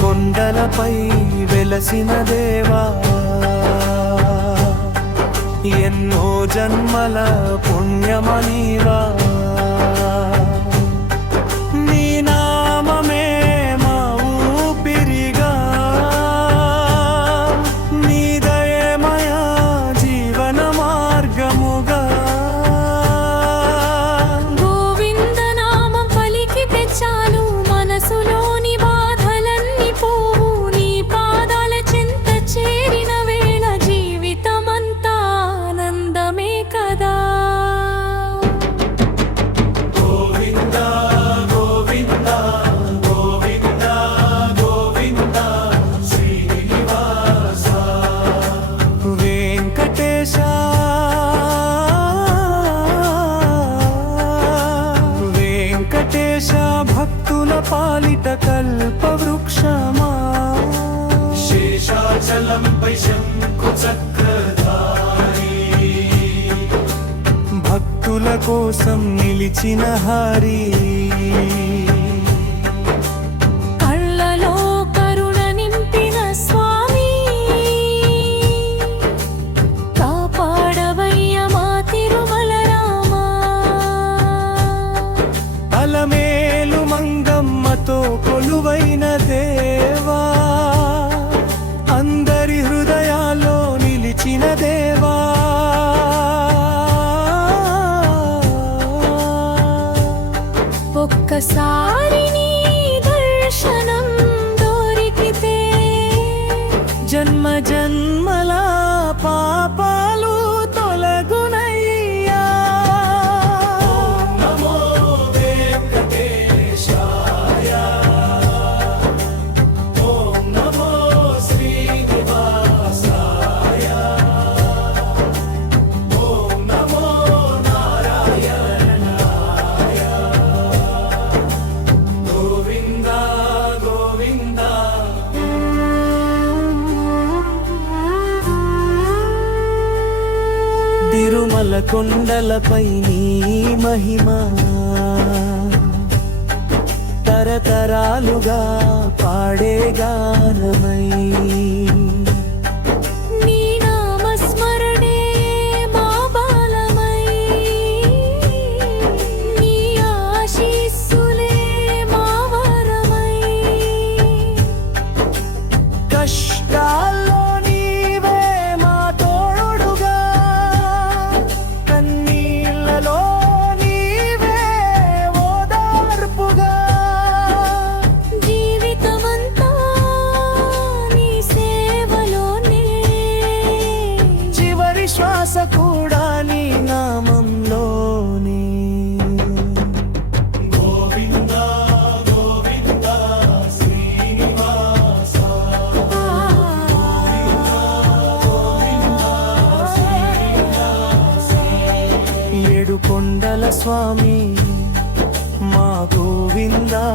కొండలపై వెలసిన దేవా, ఎన్నో జన్మల పుణ్యమనీవా, నీ నామమే మా ఊపిరిగా, నీ దయమయ జీవన మార్గముగా. గోవింద నామం పలికితే చాలు మనసులోని భక్తుల పాలిట కల్పవృక్షమా, శేషాచలంపై శంకు చక్రధారి, భక్తుల కోసం నిలిచిన హరి, కళ్ళలో కరుణ నింపిన స్వామి, కాపాడవయ్య మా తిరుమల రామా. అలమేలు మంగమ్మతో కొలువైన దేవా, అందరి హృదయాల్లో నిలిచిన దేవా, ఒక్కసారి నీ దర్శనం దొరికితే జన్మ జన్మల పాపాలు తొలగునయ్యా. నమో వెంకటేశాయ, ఓం నమో శ్రీనివాసాయ, ఓం నమో నారాయణాయ. గోవింద గోవింద తిరుమల కొండలపై నీ మహిమా తరతరాలుగా పాడే గానమై, నీ నామస్మరణే మా బాలమై, నీ ఆశీస్సులే మా వరమై. కష్టాల్లో నీవే మా తోడుగా, కన్నీళ్ళలో నీవే ఓదార్పుగా, జీవితమంతా నీ సేవలోనే, చివరి శ్వాస కూడా నీ నామంలోనే. గోవింద గోవింద శ్రీనివాస, ఏడు కొండల స్వామి మా గోవిందా.